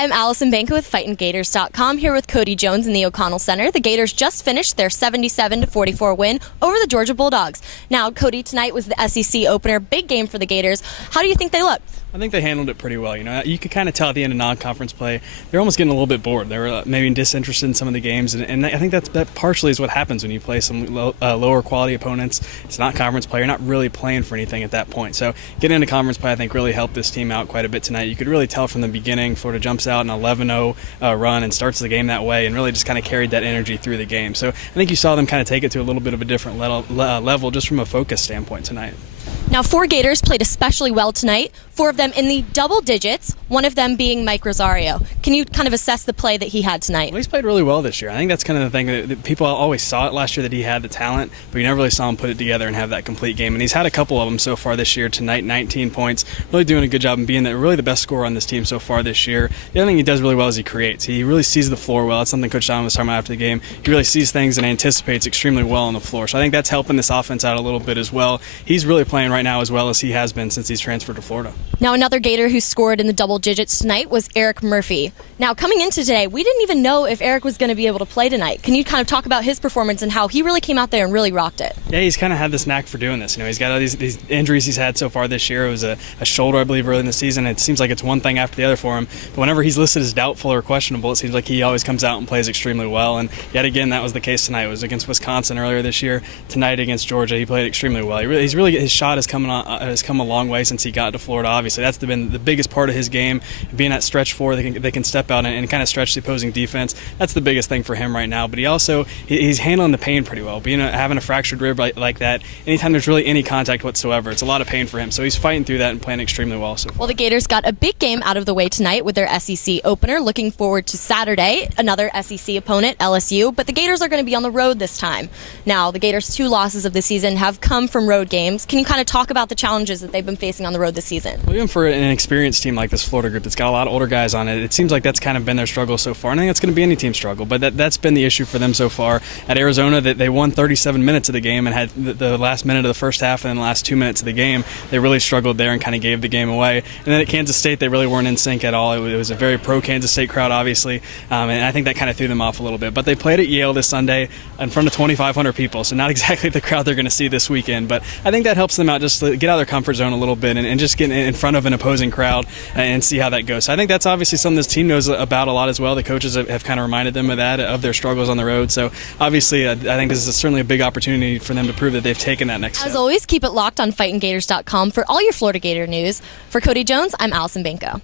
Hi, I'm Allison Banko with FightinGators.com here with Cody Jones in the O'Connell Center. The Gators just finished their 77-44 win over the Georgia Bulldogs. Now, Cody, tonight was the SEC opener, big game for the Gators. How do you think they looked? I think they handled it pretty well. You know, you could kind of tell at the end of non-conference play, they're almost getting a little bit bored. They were maybe disinterested in some of the games, and I think that partially is what happens when you play some lower quality opponents. It's not conference play. You're not really playing for anything at that point. So getting into conference play, I think, really helped this team out quite a bit tonight. You could really tell from the beginning, Florida jumps out an 11-0 run and starts the game that way, and really just kind of carried that energy through the game. So I think you saw them kind of take it to a little bit of a different level just from a focus standpoint tonight. Now, 4 Gators played especially well tonight, 4 of them in the double digits, one of them being Mike Rosario. Can you kind of assess the play that he had tonight? Well, he's played really well this year. I think that's kind of the thing that people always saw it last year, that he had the talent, but you never really saw him put it together and have that complete game. And he's had a couple of them so far this year. Tonight, 19 points, really doing a good job and being really the best scorer on this team so far this year. The other thing he does really well is he creates. He really sees the floor well. That's something Coach Don was talking about after the game. He really sees things and anticipates extremely well on the floor. So I think that's helping this offense out a little bit as well. He's really playing right now as well as he has been since he's transferred to Florida. Now, another Gator who scored in the double digits tonight was Eric Murphy. Now, coming into today, we didn't even know if Eric was going to be able to play tonight. Can you kind of talk about his performance and how he really came out there and really rocked it? Yeah, he's kind of had this knack for doing this. You know, he's got all these injuries he's had so far this year. It was a shoulder, I believe, early in the season. It seems like it's one thing after the other for him. But whenever he's listed as doubtful or questionable, it seems like he always comes out and plays extremely well. And yet again, that was the case tonight. It was against Wisconsin earlier this year. Tonight against Georgia, he played extremely well. His shot has come a long way since he got to Florida. Obviously, that's been the biggest part of his game. Being at stretch 4, they can step out and kind of stretch the opposing defense. That's the biggest thing for him right now. But he's handling the pain pretty well. Having a fractured rib like that, anytime there's really any contact whatsoever, it's a lot of pain for him. So he's fighting through that and playing extremely well so far. Well, the Gators got a big game out of the way tonight with their SEC opener. Looking forward to Saturday, another SEC opponent, LSU. But the Gators are going to be on the road this time. Now, the Gators' 2 losses of the season have come from road games. Can you kind of talk about the challenges that they've been facing on the road this season? Well, even for an experienced team like this Florida group that's got a lot of older guys on it, it seems like that's kind of been their struggle so far. And I think that's going to be any team's struggle, but that's been the issue for them so far. At Arizona, that they won 37 minutes of the game and had the last minute of the first half and then the last 2 minutes of the game. They really struggled there and kind of gave the game away. And then at Kansas State, they really weren't in sync at all. It was a very pro-Kansas State crowd, obviously, and I think that kind of threw them off a little bit. But they played at Yale this Sunday in front of 2,500 people, so not exactly the crowd they're going to see this weekend. But I think that helps them out just to get out of their comfort zone a little bit and just get in front of an opposing crowd and see how that goes. So I think that's obviously something this team knows about a lot as well. The coaches have kind of reminded them of that, of their struggles on the road. So obviously I think this is certainly a big opportunity for them to prove that they've taken that next step. As always, keep it locked on FightinGators.com for all your Florida Gator news. For Cody Jones, I'm Allison Banko.